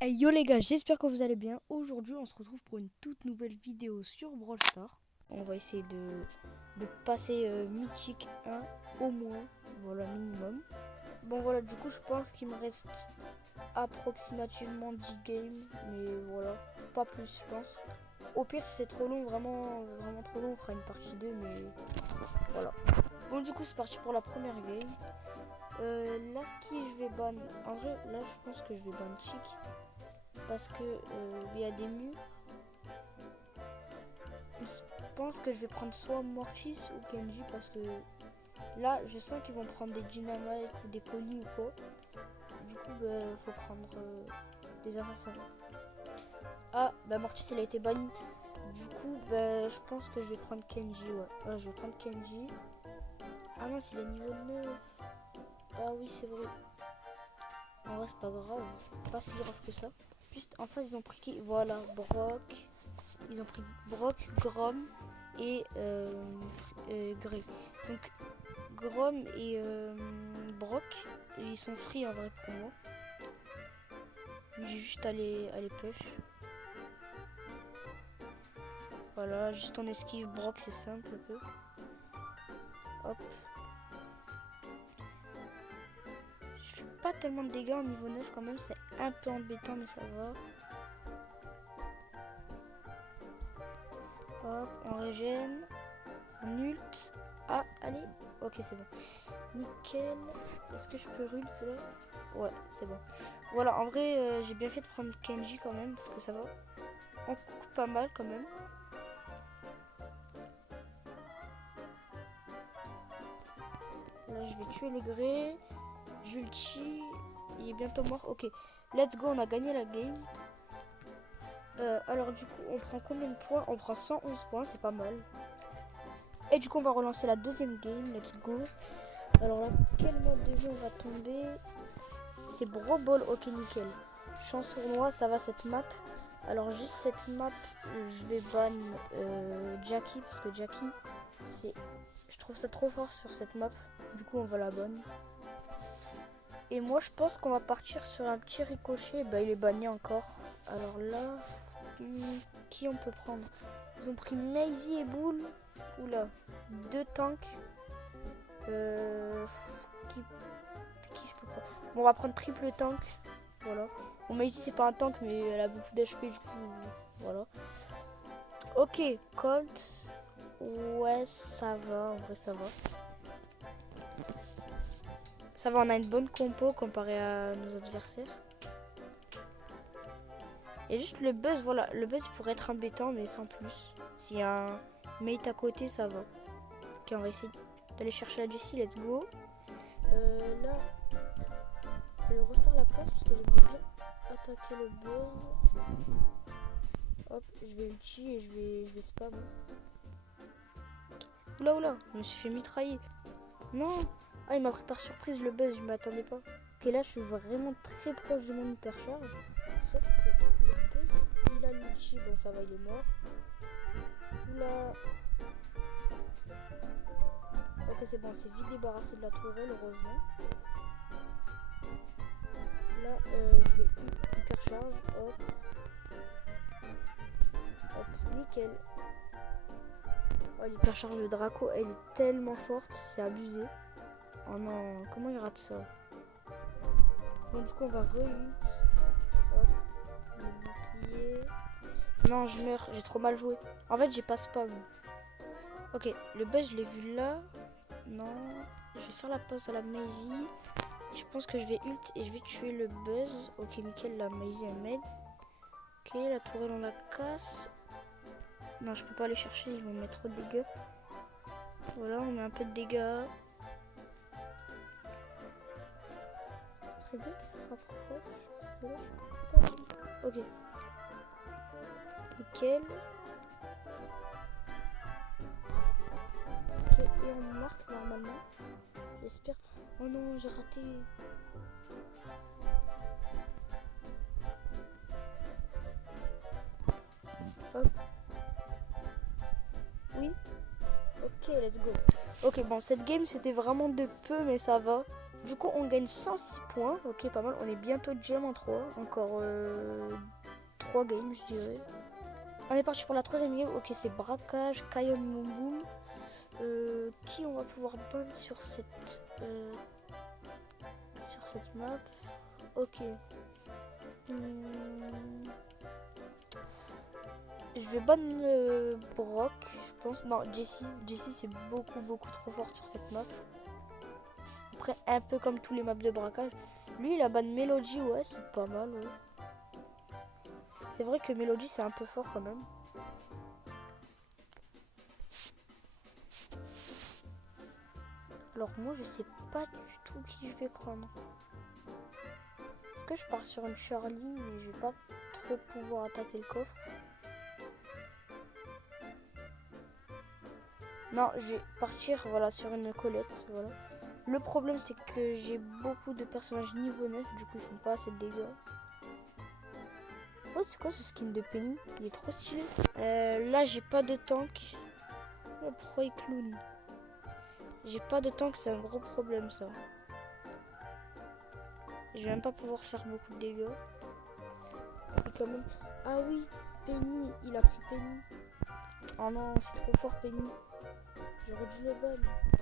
Hey yo les gars, j'espère que vous allez bien. Aujourd'hui, on se retrouve pour une toute nouvelle vidéo sur Brawl Stars. On va essayer de passer mythique 1 au moins, voilà, minimum. Bon voilà, du coup, je pense qu'il me reste approximativement 10 games, mais voilà, pas plus, je pense. Au pire, si c'est trop long, vraiment trop long, on fera une partie 2, mais voilà. Bon, du coup, c'est parti pour la première game. Là, qui je vais ban? En vrai, là, je pense que je vais ban Chic. Parce que il y a des murs. Je pense que je vais prendre soit Mortis ou Kenji parce que là je sens qu'ils vont prendre des Dynamite ou des Poly ou quoi. Du coup faut prendre des assassins. Ah bah Mortis il a été banni. Du coup je pense que je vais prendre Kenji, ouais. Ouais, je vais prendre Kenji. Ah mince, il est niveau 9. Ah oui c'est vrai. En vrai c'est pas grave. Pas si grave que ça. Juste en face ils ont pris qui? Voilà, Brock. Ils ont pris Brock, Grom et Grey. Donc Grom et Brock, ils sont free en vrai pour moi. J'ai juste à les push. Voilà, juste en esquive Brock, c'est simple un peu. Hop. Je fais pas tellement de dégâts au niveau 9 quand même, c'est un peu embêtant mais ça va. Hop, on régène. Un ult. Ah, allez. Ok, c'est bon. Nickel. Est-ce que je peux ult là? Ouais, c'est bon. Voilà, en vrai, j'ai bien fait de prendre Kenji quand même, parce que ça va. On coupe pas mal quand même. Là, je vais tuer le gré. Julti, il est bientôt mort. Ok, let's go, on a gagné la game. Alors, du coup, on prend combien de points? On prend 111 points, c'est pas mal. Et du coup, on va relancer la deuxième game. Let's go. Alors là, quel mode de jeu on va tomber? C'est Brawl Ball, ok, nickel. Chance sournois, ça va cette map. Alors juste cette map, je vais ban Jackie parce que Jackie, je trouve ça trop fort sur cette map. Du coup, on va la ban. Et moi, je pense qu'on va partir sur un petit ricochet. Bah, il est banni encore. Alors là, qui on peut prendre? Ils ont pris Maisie et Bull. Oula, deux tanks. Qui je peux prendre? Bon, on va prendre triple tank. Voilà. Bon, Maisie, c'est pas un tank, mais elle a beaucoup d'HP, du coup, voilà. Ok, Colt. Ouais, ça va, en vrai, ça va. Ça va, on a une bonne compo comparé à nos adversaires. Et juste le buzz, voilà. Le buzz pourrait être embêtant, mais sans plus. S'il y a un mate à côté, ça va. Ok, on va essayer d'aller chercher la Jessie, let's go. Là, je vais refaire la passe parce que j'aimerais bien attaquer le buzz. Hop, je vais ulti et je vais spam. Oula, oula, je me suis fait mitrailler. Non. Ah, il m'a pris par surprise le buzz, je m'attendais pas. Ok, là, je suis vraiment très proche de mon hypercharge. Sauf que le buzz, il a l'ulti. Bon, ça va, il est mort. Oula. Ok, c'est bon, c'est vite débarrassé de la tourelle, heureusement. Là, je vais hypercharge. Hop. Hop, nickel. Oh, l'hypercharge de Draco, elle est tellement forte, c'est abusé. Oh non, comment il rate ça? Bon, du coup, on va re-ult. Hop, le bouclier. Non, je meurs, j'ai trop mal joué. En fait, j'ai pas spam. Ok, le buzz, je l'ai vu là. Non, je vais faire la passe à la Maisie. Je pense que je vais ult et je vais tuer le buzz. Ok, nickel, la Maisie, elle m'aide. Ok, la tourelle, on la casse. Non, je peux pas aller chercher, ils vont me mettre trop de dégâts. Voilà, on met un peu de dégâts. Ce serait bien qu'il se rapproche. Parce que là, je peux pas. Ok. Nickel. Ok, et on marque normalement. J'espère. Oh non, j'ai raté. Hop. Oui. Ok, let's go. Ok, bon, cette game, c'était vraiment de peu, mais ça va. Du coup, on gagne 106 points. Ok, pas mal. On est bientôt Diamant 3. Encore 3 games, je dirais. On est parti pour la troisième game. Ok, c'est braquage, Kayon Boom Boom. Qui on va pouvoir ban sur cette map. Ok. Je vais ban Brock, je pense. Non, Jessie. Jessie, c'est beaucoup trop fort sur cette map. Après, un peu comme tous les maps de braquage. Lui, il a ban Melody, ouais, c'est pas mal, ouais. C'est vrai que Melody, c'est un peu fort quand même. Alors moi, je sais pas du tout qui je vais prendre. Est-ce que je pars sur une Charlie, mais je vais pas trop pouvoir attaquer le coffre. Non, je vais partir voilà, sur une Colette. Voilà. Le problème, c'est que j'ai beaucoup de personnages niveau 9, du coup, ils font pas assez de dégâts. Oh, c'est quoi ce skin de Penny? Il est trop stylé. Là, j'ai pas de tank. Oh, pourquoi il clown? J'ai pas de tank, c'est un gros problème, ça. Je vais même pas pouvoir faire beaucoup de dégâts. C'est quand même... Ah oui, Penny, il a pris Penny. Oh non, c'est trop fort, Penny. J'aurais dû le ban.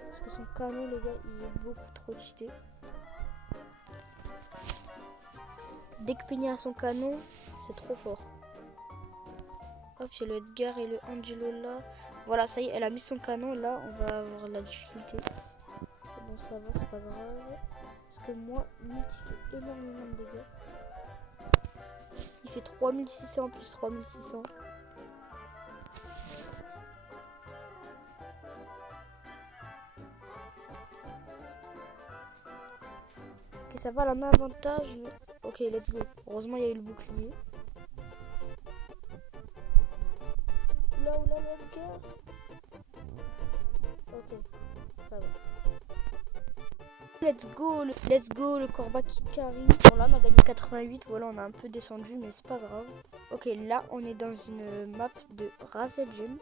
Parce que son canon, les gars, il est beaucoup trop cheaté. Dès que Penny a son canon, c'est trop fort. Hop, il y a le Edgar et le Angelo là. Voilà, ça y est, elle a mis son canon. Là, on va avoir la difficulté. Bon, ça va, c'est pas grave. Parce que moi, multi fait énormément de dégâts. Il fait 3600 plus 3600. Ok, ça va, elle en a avantage. Mais... Ok, let's go. Heureusement, il y a eu le bouclier. Oula, le Edgar. Ok, ça va. Let's go, le Corba qui carry. Bon, là, on a gagné 88. Voilà, on a un peu descendu, mais c'est pas grave. Ok, là, on est dans une map de Razed Gem.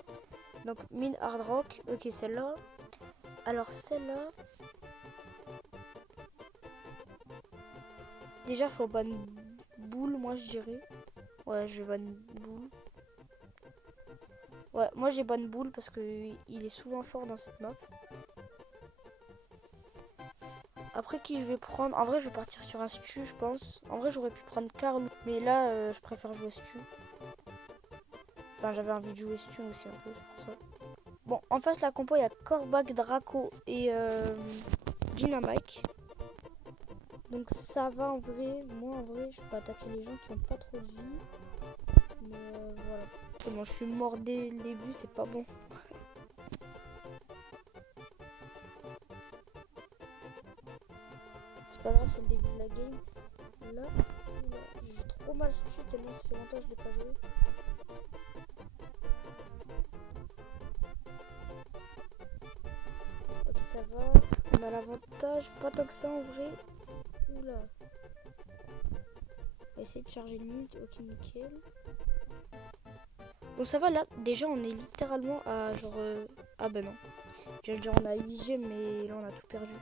Donc, mine hard rock. Ok, celle-là. Alors, celle-là. Déjà, faut ban boule, moi, je dirais. Ouais, je vais ban boule. Ouais, moi, j'ai ban boule parce que il est souvent fort dans cette map. Après, qui je vais prendre? En vrai, je vais partir sur un Stu, je pense. En vrai, j'aurais pu prendre Carl. Mais là, je préfère jouer Stu. Enfin, j'avais envie de jouer Stu aussi un peu, c'est pour ça. Bon, en face, la compo, il y a Corbac, Draco et Dynamite. Donc ça va en vrai. Moi, en vrai, je peux attaquer les gens qui ont pas trop de vie. Mais voilà. Comment je suis mort dès le début, c'est pas bon. C'est pas grave, c'est le début de la game. Là, je joue trop mal Stu tellement ça fait longtemps que je l'ai pas joué. Ok, ça va. On a l'avantage, pas tant que ça en vrai. Oula. On va essayer de charger le mute. Ok, nickel. Bon, ça va là. Déjà, on est littéralement à genre. Ah bah non. J'allais dire on a 8 gemmes, mais là on a tout perdu.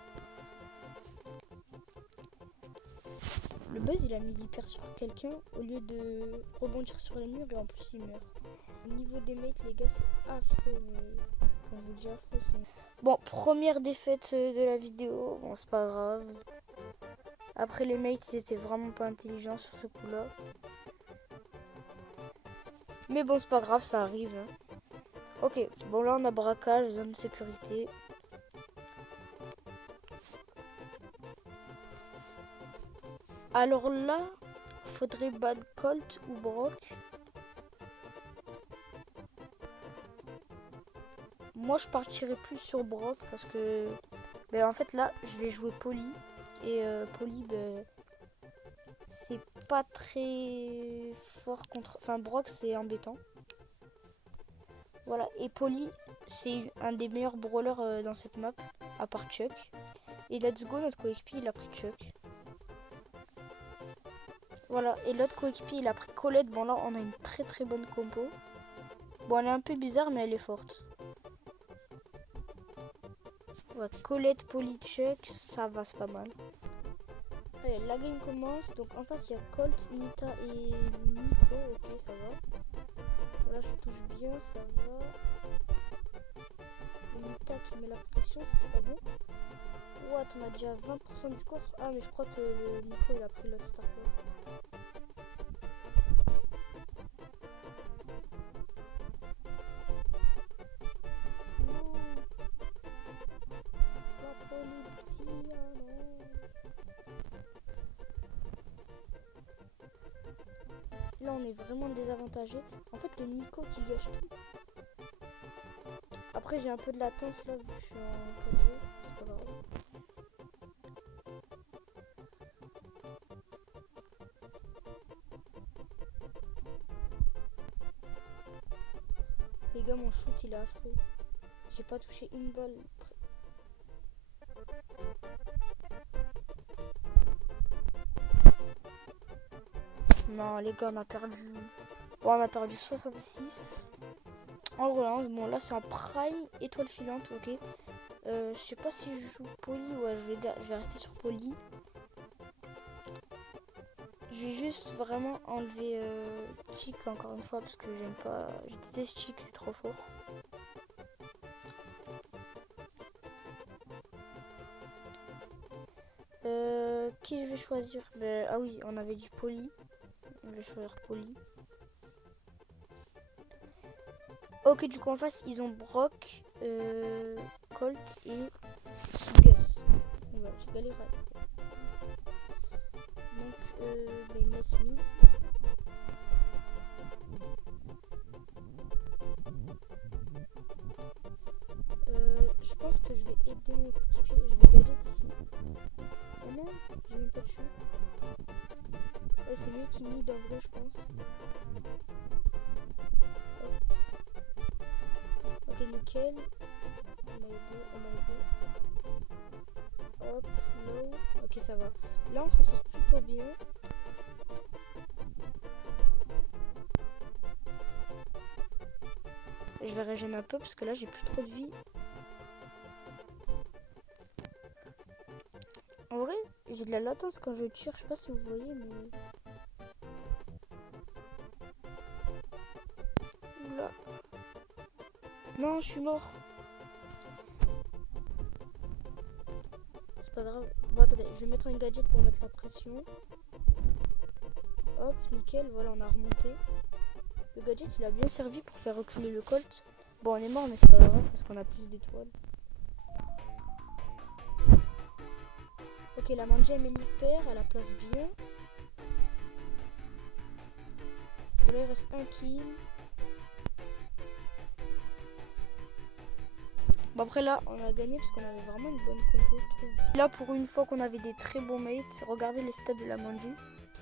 Le buzz il a mis l'hyper sur quelqu'un au lieu de rebondir sur les murs et en plus il meurt. Au niveau des mates, les gars, c'est affreux, mais quand je vous dis affreux, c'est. Bon, première défaite de la vidéo. Bon, c'est pas grave. Après, les mates, ils étaient vraiment pas intelligents sur ce coup-là. Mais bon, c'est pas grave, ça arrive. Hein. Ok, bon, là, on a braquage, zone de sécurité. Alors là, faudrait ban Colt ou Brock. Moi, je partirais plus sur Brock parce que... Ben, en fait, là, je vais jouer Polly. Et Polly, ben... c'est pas très fort contre... Enfin, Brock, c'est embêtant. Voilà, et Polly, c'est un des meilleurs brawlers dans cette map, à part Chuck. Et let's go, notre coéquipier, il a pris Chuck. Voilà, et l'autre coéquipier, il a pris Colette. Bon, là, on a une très bonne compo. Bon, elle est un peu bizarre, mais elle est forte. Ouais, Colette, Polycheck, ça va, c'est pas mal. Allez, la game commence. Donc en face, il y a Colt, Nita et Nico. Ok, ça va. Voilà, je touche bien, ça va. Et Nita qui met la pression, ça c'est pas bon. What, on a déjà 20% du score. Ah, mais je crois que le Nico il a pris l'autre star power. Non, la polizia, non. Là, on est vraiment désavantagé. En fait, le Nico qui gâche tout. Après, j'ai un peu de latence là, vu que je suis en 4G. C'est pas grave. Les gars, mon shoot il est affreux. J'ai pas touché une balle. Non, les gars, on a perdu. Bon, on a perdu 66. En relance, bon, là c'est en prime étoile filante, ok. Je sais pas si je joue Poly. Ouais, je vais rester sur Poly. Je vais juste vraiment enlever Chick encore une fois parce que j'aime pas. Je déteste Chick, c'est trop fort. Qui je vais choisir? Ah oui, on avait du Poly. Je vais choisir Poly. Ok, du coup en face ils ont Brock, Colt et Gus. Voilà, j'ai galéré. Donc il me laisse mid. Je pense que je vais aider mon coéquipier. Je vais gadget ici. Oh non, j'ai même pas de chute. Ouais, c'est mieux qu'il mid en vrai, je pense. Hop. Ok, nickel. Elle m'a aidé. Hop, low. Ok, ça va. Là, on s'en sort plutôt bien. Je vais régénérer un peu parce que là, j'ai plus trop de vie. En vrai, j'ai de la latence quand je tire. Je sais pas si vous voyez, mais... Oula. Non, je suis mort. C'est pas grave. Bon, attendez, je vais mettre un gadget pour mettre la pression. Hop, nickel, voilà, on a remonté. Le gadget, il a bien servi pour faire reculer le Colt. Bon, on est mort, mais c'est pas grave parce qu'on a plus d'étoiles. Ok, la Mandy, elle met l'hyper, elle la place bien. Bon, là, il reste un kill. Bon, après, là, on a gagné parce qu'on avait vraiment une bonne compo, je trouve. Là, pour une fois qu'on avait des très bons mates, regardez les stats de la Mandy.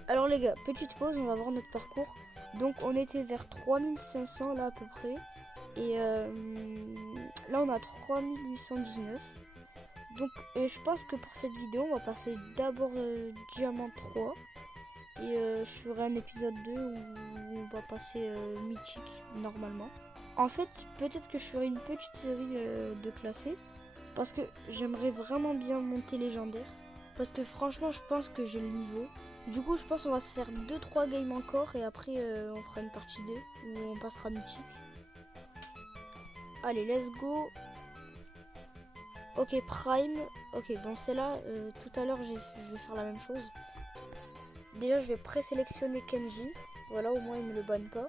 Alors, les gars, petite pause, on va voir notre parcours. Donc, on était vers 3500 là à peu près. Et là, on a 3819. Donc, je pense que pour cette vidéo, on va passer d'abord Diamant 3. Et je ferai un épisode 2 où on va passer mythique normalement. En fait, peut-être que je ferai une petite série de classés. Parce que j'aimerais vraiment bien monter légendaire. Parce que franchement, je pense que j'ai le niveau. Du coup, je pense qu'on va se faire 2-3 games encore. Et après, on fera une partie 2 où on passera mythique. Allez, let's go. Ok, Prime. Ok, bon, c'est là. Tout à l'heure, je vais faire la même chose. Déjà, je vais présélectionner Kenji. Voilà, au moins, il ne le banne pas.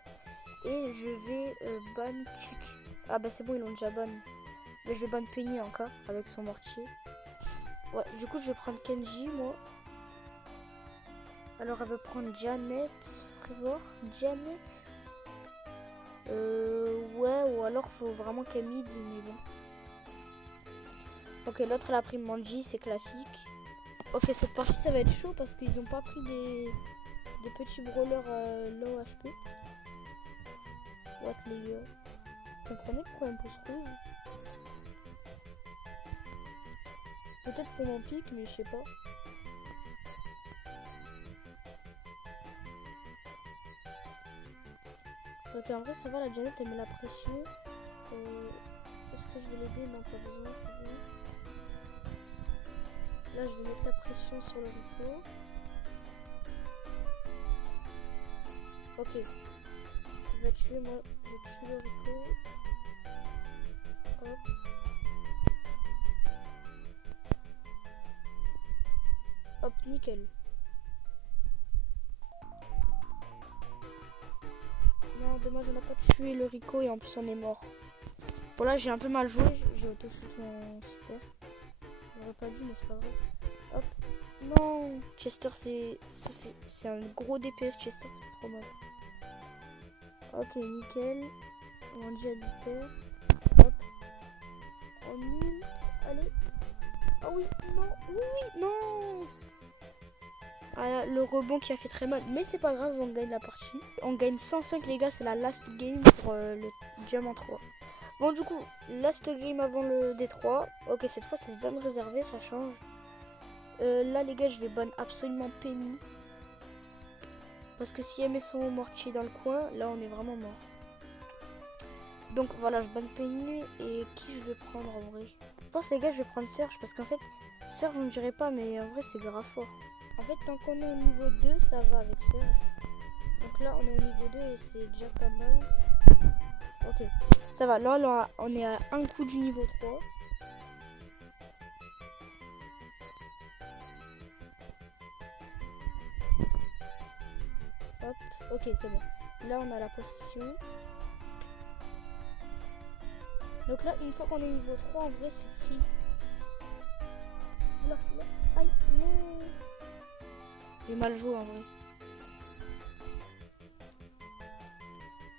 Et je vais ban Chick. Ah, bah, c'est bon, ils l'ont déjà ban. Mais je vais ban Penny encore avec son mortier. Ouais, du coup, je vais prendre Kenji, moi. Alors, elle veut prendre Janet. Frivor. Janet. Ouais, ou alors, faut vraiment qu'elle mid, mais bon. Ok, l'autre, elle a pris Manji, c'est classique. Ok, cette partie, ça va être chaud parce qu'ils ont pas pris des petits brawlers low HP. What les gars? Vous comprenez pourquoi elle me pousse rouge? Peut-être pour mon pic, mais je sais pas. Ok, en vrai, ça va, la Janet, elle met la pression. Est-ce que je vais l'aider? Non, pas besoin, c'est bon. Là, je vais mettre la pression sur le Rico. Ok. Il va tuer, moi. Je tue le Rico. Hop. Hop, nickel. Non, dommage, on n'a pas tué le Rico et en plus on est mort. Bon là, j'ai un peu mal joué. J'ai auto-shoot mon super. J'aurais pas dû, mais c'est pas grave. Hop. Non, Chester, c'est un gros DPS. Chester, ça fait trop mal. Ok, nickel. On dit à l'hyper. Hop. On ult. Allez. Ah oui, non. Oui, oui, non. Ah, le rebond qui a fait très mal. Mais c'est pas grave, on gagne la partie. On gagne 105, les gars. C'est la last game pour le Diamant 3. Bon, du coup, last game avant le D3. Ok, cette fois, c'est zone réservée, ça change. Là, les gars, je vais ban absolument Penny. Parce que si elle met son mortier dans le coin, là, on est vraiment mort. Donc, voilà, je banne Penny. Et qui je vais prendre en vrai? Je pense, les gars, je vais prendre Surge. Parce qu'en fait, Surge, je ne dirais pas, mais en vrai, c'est grave fort. En fait, tant qu'on est au niveau 2, ça va avec Surge. Donc là, on est au niveau 2 et c'est déjà pas mal. Ok, ça va. Là, on est à un coup du niveau 3. Hop, ok, c'est bon. Là, on a la position. Donc là, une fois qu'on est niveau 3, en vrai, c'est free. Là, là, aïe, non. J'ai mal joué, en vrai.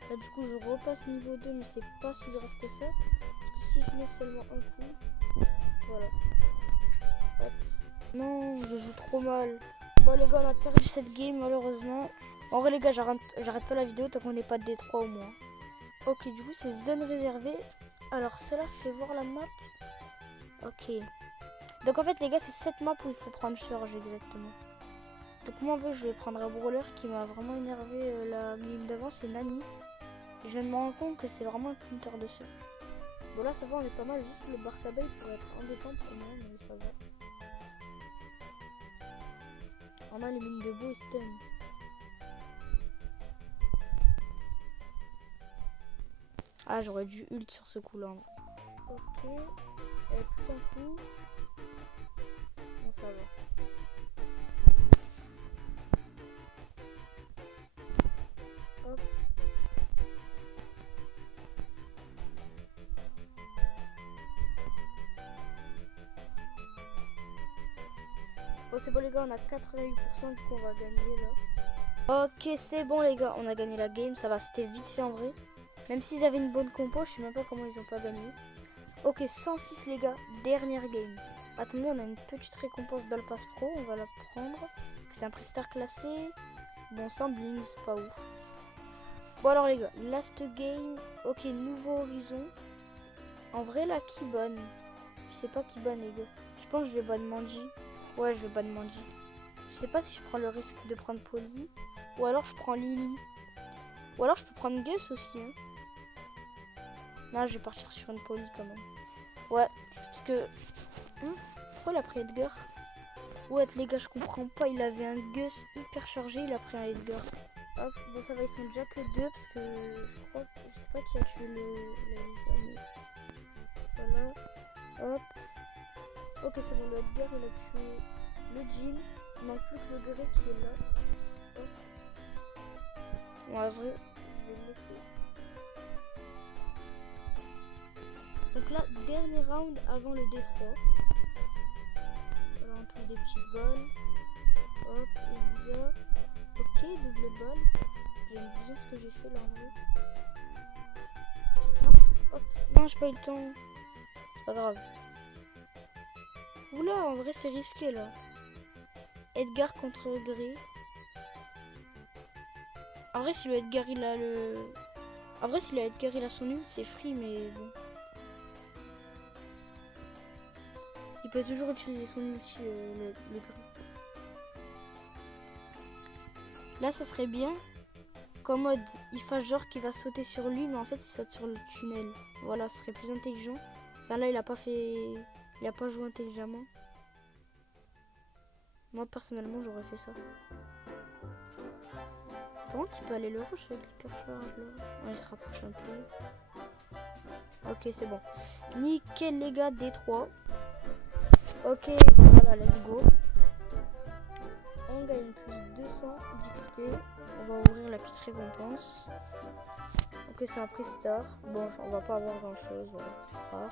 Là, du coup, je repasse niveau 2, mais c'est pas si grave que ça. Parce que si je mets seulement un coup, voilà. Hop. Non, je joue trop mal. Bon, les gars, on a perdu cette game, malheureusement. En vrai, les gars, j'arrête pas la vidéo tant qu'on n'est pas de D3 au moins. Ok, du coup, c'est zone réservée. Alors, cela fait voir la map. Ok. Donc, en fait, les gars, c'est cette map où il faut prendre Surge exactement. Donc, moi, en vrai, je vais prendre un brawler qui m'a vraiment énervé la game d'avant, c'est Nani. Je viens de me rendre compte que c'est vraiment un counter de Surge. Bon, là, ça va, on est pas mal. Juste le bar tabac pourrait être embêtant pour moi, mais ça va. On a les mines de beau et stun. Ah, j'aurais dû ult sur ce coup-là. Ok. Allez, plus qu'un coup. Bon, ça va. Hop. Bon, c'est bon, les gars, on a 88%. Du coup, on va gagner là. Ok, c'est bon, les gars. On a gagné la game. Ça va, c'était vite fait en vrai. Même s'ils avaient une bonne compo, je sais même pas comment ils ont pas gagné. Ok, 106, les gars. Dernière game. Attendez, on a une petite récompense dans le Pass Pro. On va la prendre. C'est un prix star classé. Bon, sans bling, c'est pas ouf. Bon, alors, les gars, last game. Ok, nouveau horizon. En vrai, là, qui bonne? Je sais pas qui bonne, les gars. Je pense que je vais ban Manji. Ouais, je vais ban Manji. Je sais pas si je prends le risque de prendre Polly. Ou alors je prends Lily. Ou alors je peux prendre Gus aussi. Hein. Non, je vais partir sur une Polly quand même. Ouais, parce que... pourquoi il a pris Edgar? Ouais, les gars, je comprends pas. Il avait un Gus hyper chargé. Il a pris un Edgar. Hop, bon, ça va, ils sont déjà que deux. Parce que je crois... Je sais pas qui a tué le Lisa, mais... Voilà. Hop. Ok, c'est bon, le Edgar, il a tué le Jean. Il manque plus que le Grey qui est là. Hop. Bon, en vrai, je vais le laisser. Donc là, dernier round avant le D3. Voilà, on touche des petites balles. Hop, Elisa. Ok, double balle. J'aime bien ce que j'ai fait là en vrai. Non, hop. Non, j'ai pas eu le temps. C'est pas grave. Oula, en vrai, c'est risqué là. Edgar contre Grey. En vrai, si le Edgar il a le... En vrai, si le Edgar il a son ult, c'est free, mais bon. Il peut toujours utiliser son ulti, le Grey. Là, ça serait bien qu'en mode, il fasse genre qu'il va sauter sur lui, mais en fait, il saute sur le tunnel. Voilà, ce serait plus intelligent. Enfin, là, il a pas fait... Il a pas joué intelligemment. Moi personnellement j'aurais fait ça. Par contre il peut aller le rush avec l'hypercharge là. Ouais, il se rapproche un peu. Ok c'est bon. Nickel les gars, D3. Ok voilà, let's go. On gagne plus 200 d'XP. On va ouvrir la petite récompense. Ok c'est un prix star. Bon on va pas avoir grand chose, voilà. Rare.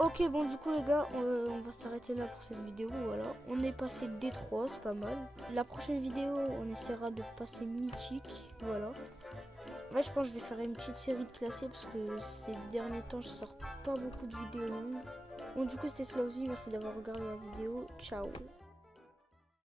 Ok bon du coup les gars on va s'arrêter là pour cette vidéo, voilà. On est passé D3, c'est pas mal. La prochaine vidéo on essaiera de passer mythique, voilà. Ouais je pense que je vais faire une petite série de classés parce que ces derniers temps je sors pas beaucoup de vidéos longues. Bon du coup c'était Slowzy, merci d'avoir regardé la vidéo, ciao.